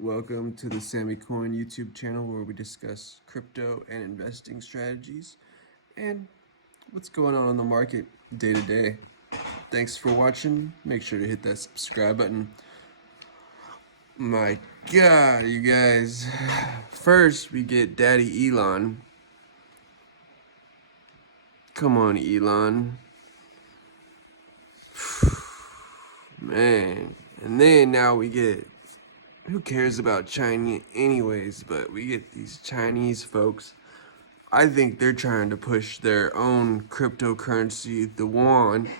Welcome to the Sammy Coin YouTube channel where we discuss crypto and investing strategies and what's going on in the market day to day. Thanks for watching. Make sure to hit that subscribe button. My God, you guys. First, we get Daddy Elon. Come on, Elon. Man. And then now we get, who cares about China anyways, but we get these Chinese folks. I think they're trying to push their own cryptocurrency, the yuan.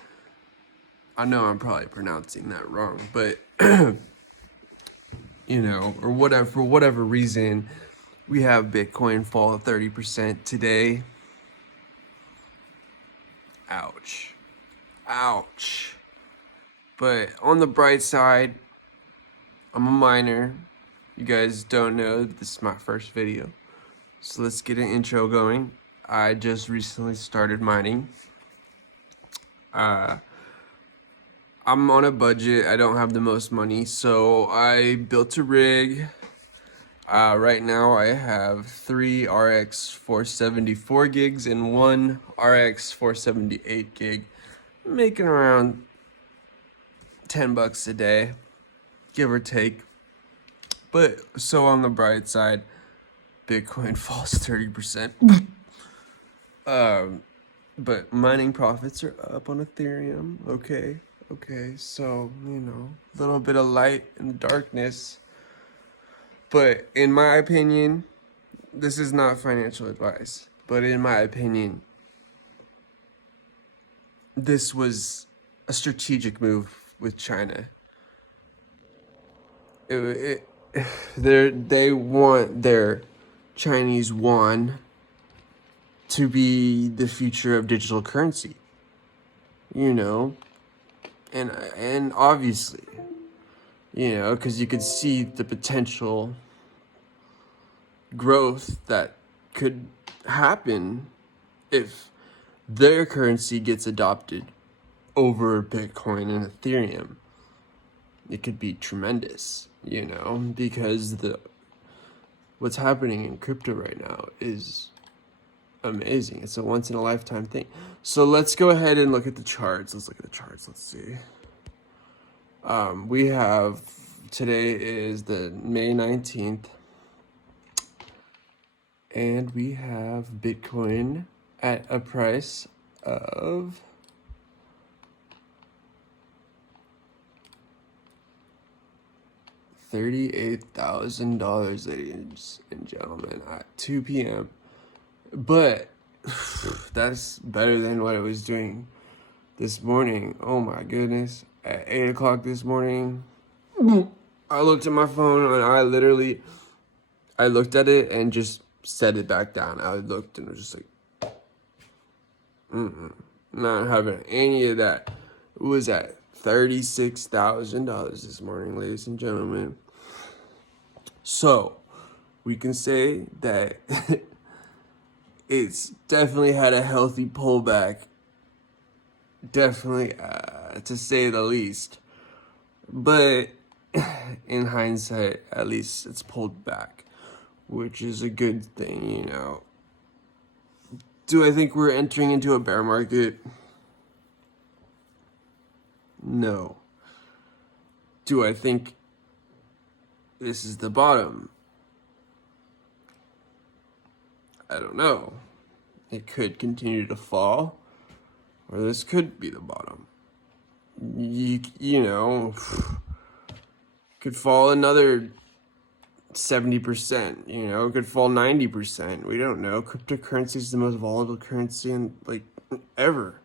I know I'm probably pronouncing that wrong, but you know, or whatever, for whatever reason, we have Bitcoin fall 30% today. Ouch. Ouch. But on the bright side, I'm a miner. You guys don't know, this is my first video. So let's get an intro going. I just recently started mining. I'm on a budget. I don't have the most money, so I built a rig. Right now I have 3 RX 474 gigs and 1 RX 478 gig, making around 10 bucks a day, give or take. But so on the bright side, Bitcoin falls 30%. But mining profits are up on Ethereum. Okay, so, you know, a little bit of light in the darkness. But in my opinion, this is not financial advice, but in my opinion, this was a strategic move with China. They want their Chinese yuan to be the future of digital currency, you know, and obviously, you know, because you could see the potential growth that could happen if their currency gets adopted over Bitcoin and Ethereum. It could be tremendous, you know, because what's happening in crypto right now is amazing. It's a once in a lifetime thing. So let's go ahead and look at the charts. Let's look at the charts. Let's see. We have, today is the May 19th, and we have Bitcoin at a price of $38,000, ladies and gentlemen, at 2 p.m. But that's better than what I was doing this morning. Oh my goodness. At 8 o'clock this morning, I looked at my phone and I looked at it and just set it back down. I looked and was just like, not having any of that. It was at $36,000 this morning, ladies and gentlemen. So we can say that it's definitely had a healthy pullback, definitely, to say the least. But in hindsight, at least it's pulled back, which is a good thing, you know. Do I think we're entering into a bear market? No. Do I think this is the bottom? I don't know. It could continue to fall, or this could be the bottom. You know, could fall another 70%, you know, could fall 90%. We don't know. Cryptocurrency is the most volatile currency in, like, ever.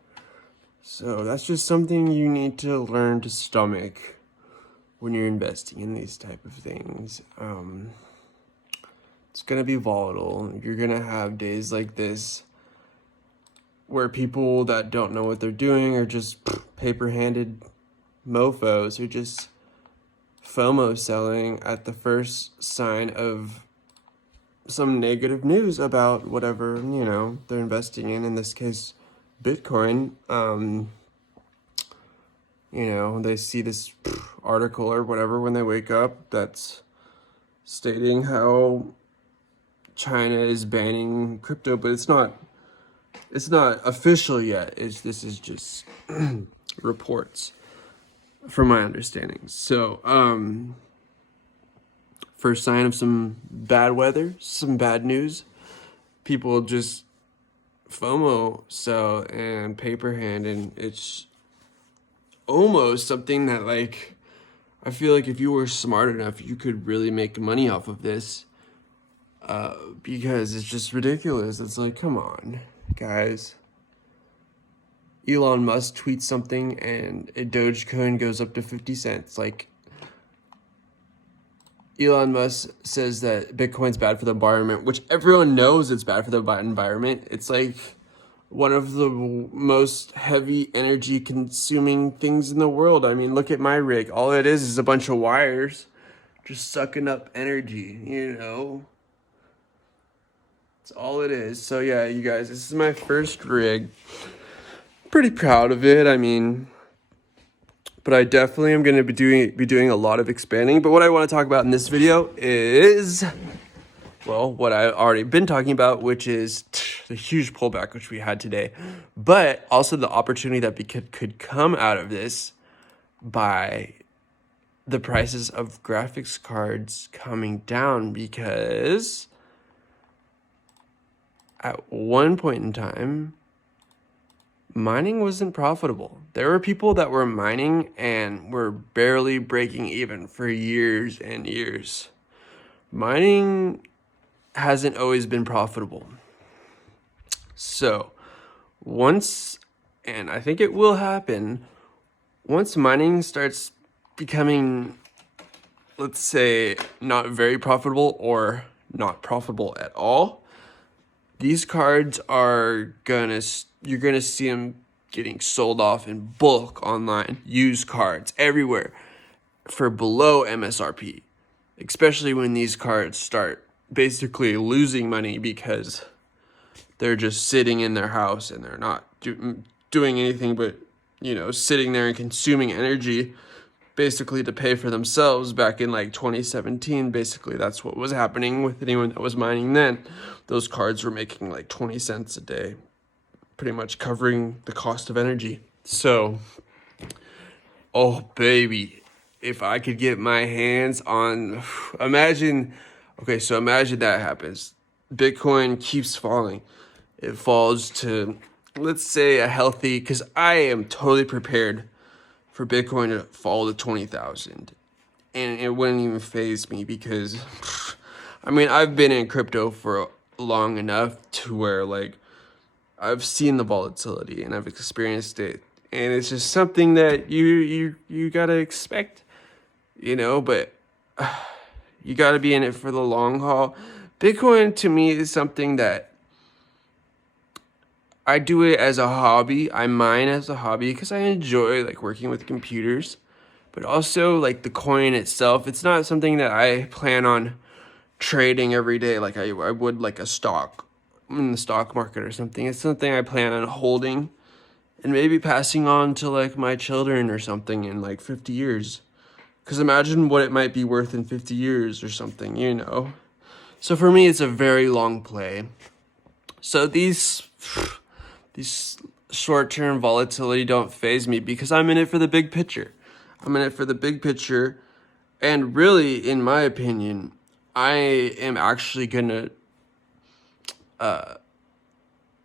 So that's just something you need to learn to stomach when you're investing in these type of things. It's gonna be volatile. You're gonna have days like this where people that don't know what they're doing are just paper-handed mofos who just FOMO selling at the first sign of some negative news about whatever, you know, they're investing in this case, Bitcoin. You know, they see this article or whatever when they wake up that's stating how China is banning crypto, but it's not official yet. This is just reports from my understanding. So, first sign of some bad weather, some bad news. People just FOMO sell and paper hand, and it's almost something that, like, I feel like if you were smart enough, you could really make money off of this, because it's just ridiculous. It's like, come on, guys. Elon Musk tweets something and a Dogecoin goes up to 50 cents. Like, Elon Musk says that Bitcoin's bad for the environment, which everyone knows it's bad for the environment. It's like one of the most heavy energy consuming things in the world. I mean, look at my rig. All it is a bunch of wires just sucking up energy, you know? That's all it is. So yeah, you guys, this is my first rig. Pretty proud of it. I mean, but I definitely am going to be doing a lot of expanding. But what I want to talk about in this video is, well, what I've already been talking about, which is the huge pullback which we had today, but also the opportunity that could come out of this by the prices of graphics cards coming down, because at one point in time, mining wasn't profitable. There were people that were mining and were barely breaking even for years and years. Mining hasn't always been profitable. So once, and I think it will happen, once mining starts becoming, let's say, not very profitable or not profitable at all, these cards are you're gonna see them getting sold off in bulk online, used cards everywhere for below MSRP, especially when these cards start basically losing money because they're just sitting in their house and they're not doing anything but, you know, sitting there and consuming energy basically to pay for themselves. Back in like 2017, basically that's what was happening with anyone that was mining then. Those cards were making like 20 cents a day, pretty much covering the cost of energy. So, oh baby, if I could get my hands on, imagine that happens. Bitcoin keeps falling. It falls to, let's say, a healthy, because I am totally prepared for Bitcoin to fall to 20,000, and it wouldn't even faze me, because I mean, I've been in crypto for long enough to where, like, I've seen the volatility and I've experienced it, and it's just something that you gotta expect, you know. But you gotta be in it for the long haul. Bitcoin to me is something that I do it as a hobby. I mine as a hobby because I enjoy, like, working with computers, but also, like, the coin itself. It's not something that I plan on trading every day like I would like a stock in the stock market or something. It's something I plan on holding and maybe passing on to, like, my children or something in like 50 years. Because imagine what it might be worth in 50 years or something, you know. So for me, it's a very long play. So these short-term volatility don't faze me because I'm in it for the big picture. I'm in it for the big picture. And really, in my opinion, I am actually gonna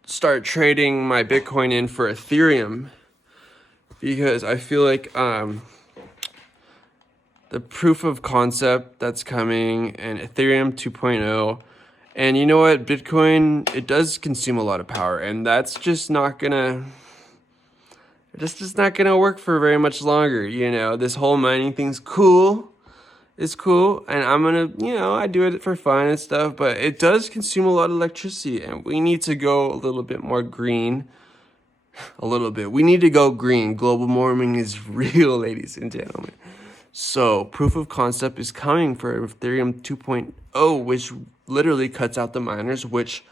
start trading my Bitcoin in for Ethereum, because I feel like the proof of concept that's coming and Ethereum 2.0, and you know what, Bitcoin, it does consume a lot of power, and that's just not gonna work for very much longer. You know, this whole mining thing's cool. It's cool, and I'm gonna, you know, I do it for fun and stuff, but it does consume a lot of electricity, and we need to go a little bit more green. A little bit. We need to go green. Global warming is real, ladies and gentlemen. So, proof of concept is coming for Ethereum 2.0, which literally cuts out the miners, which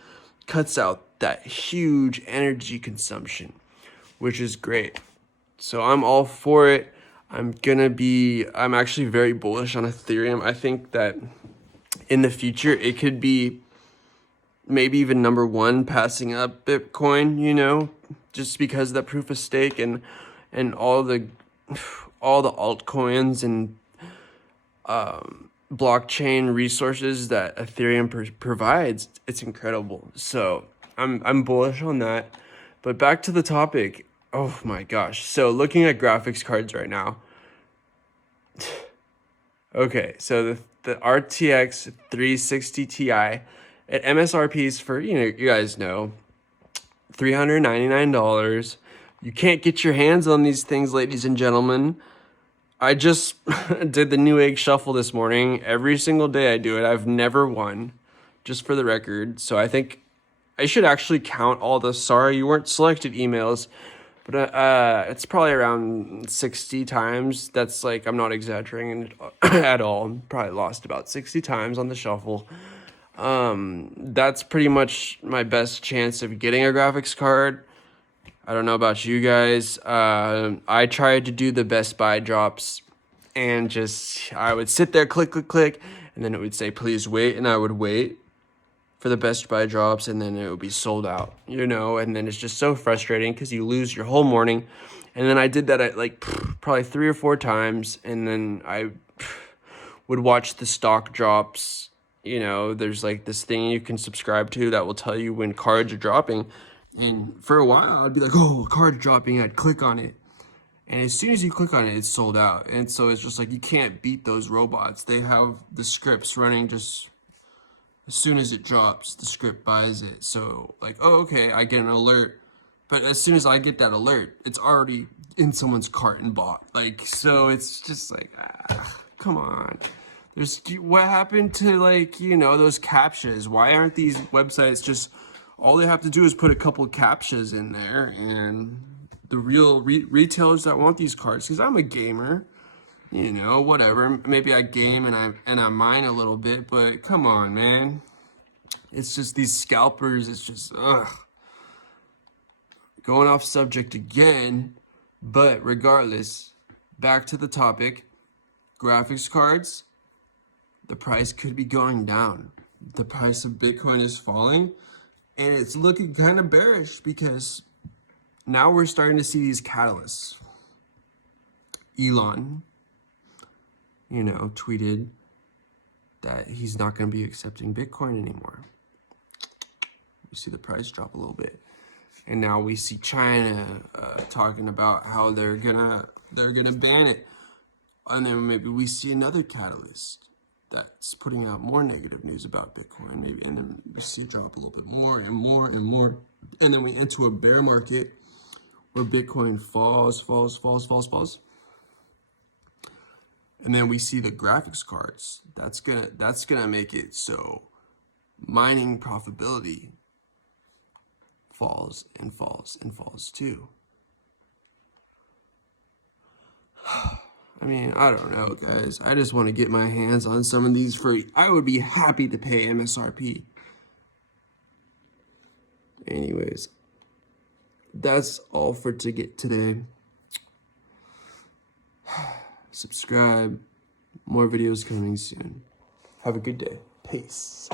cuts out that huge energy consumption, which is great. So, I'm all for it. I'm actually very bullish on Ethereum. I think that in the future, it could be maybe even number one, passing up Bitcoin, you know, just because of that proof of stake and all the altcoins and blockchain resources that Ethereum provides. It's incredible. So I'm bullish on that. But back to the topic. Oh my gosh. So looking at graphics cards right now. Okay, so the RTX 360 Ti at MSRPs for, you know, you guys know, $399. You can't get your hands on these things, ladies and gentlemen. I just did the Newegg shuffle this morning. Every single day I do it. I've never won, just for the record. So I think I should actually count all the sorry you weren't selected emails. But it's probably around 60 times. That's like, I'm not exaggerating at all. Probably lost about 60 times on the shuffle. That's pretty much my best chance of getting a graphics card. I don't know about you guys. I tried to do the Best Buy drops and I would sit there, click, click, click, and then it would say, please wait. And I would wait for the Best Buy drops, and then it would be sold out, you know, and then it's just so frustrating because you lose your whole morning. And then I did that at like probably 3 or 4 times, and then I would watch the stock drops. You know, there's like this thing you can subscribe to that will tell you when cards are dropping. And for a while, I'd be like, oh, a card dropping. I'd click on it. And as soon as you click on it, it's sold out. And so it's just like, you can't beat those robots. They have the scripts running just as soon as it drops, the script buys it. So like, oh, okay, I get an alert. But as soon as I get that alert, it's already in someone's cart and bought. Like, so it's just like, come on. What happened to, like, you know, those captchas? Why aren't these websites just, all they have to do is put a couple captchas in there, and the real retailers that want these cards, because I'm a gamer, you know, whatever. Maybe I game and I mine a little bit, but come on, man. It's just these scalpers. It's just, ugh. Going off subject again, but regardless, back to the topic. Graphics cards, the price could be going down. The price of Bitcoin is falling, and it's looking kind of bearish because now we're starting to see these catalysts. Elon, you know, tweeted that he's not going to be accepting Bitcoin anymore. We see the price drop a little bit, and now we see China talking about how they're gonna ban it, and then maybe we see another catalyst that's putting out more negative news about Bitcoin, maybe, and then we see it drop a little bit more and more and more, and then we enter a bear market where Bitcoin falls, and then we see the graphics cards. That's gonna make it so mining profitability falls and falls and falls too. I mean, I don't know, guys. I just want to get my hands on some of these free. I would be happy to pay MSRP. Anyways, that's all for today. Subscribe. More videos coming soon. Have a good day. Peace.